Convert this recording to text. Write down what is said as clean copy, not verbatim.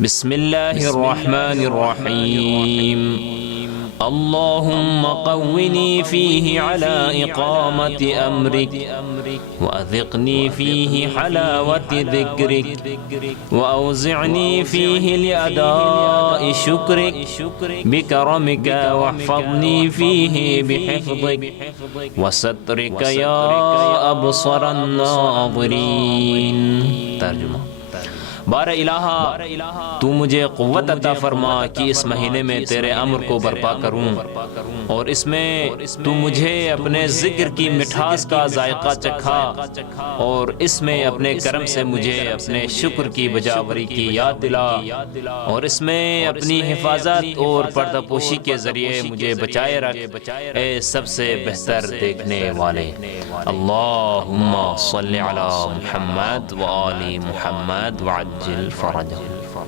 बिस्मिल्लाहिर्रहमानिर्रहीम। अल्लाहुम्मा क़व्विनी फ़ीही अला इक़ामति अम्रिक वअज़िक़नी फ़ीही हलावति ज़िक्रिक वअवज़िअनी फ़ीही लिअदाइ शुक्रिक बिकरमिक वहफ़ज़नी फ़ीही बिहिफ़्ज़िक वसत्रिक या अबसरन नाज़िरीन। तर्जुमा। बार इलाहा तू मुझे क़ुव्वत अता फरमा कि इस महीने में तेरे अम्र को बर्पा करूं और इसमें तू मुझे अपने ज़िक्र की मिठास का जायका चखा और इसमें अपने करम से मुझे अपने शुक्र की बजावरी की याद दिला और इसमें अपनी हिफाजत और पर्दापोशी के ज़रिए मुझे बचाए रख, ए सबसे बेहतर देखने वाले। अल्लाहुम्मा सल्लि अला मुहम्मद व आलि मुहम्मद व अज्जिल फरजहु।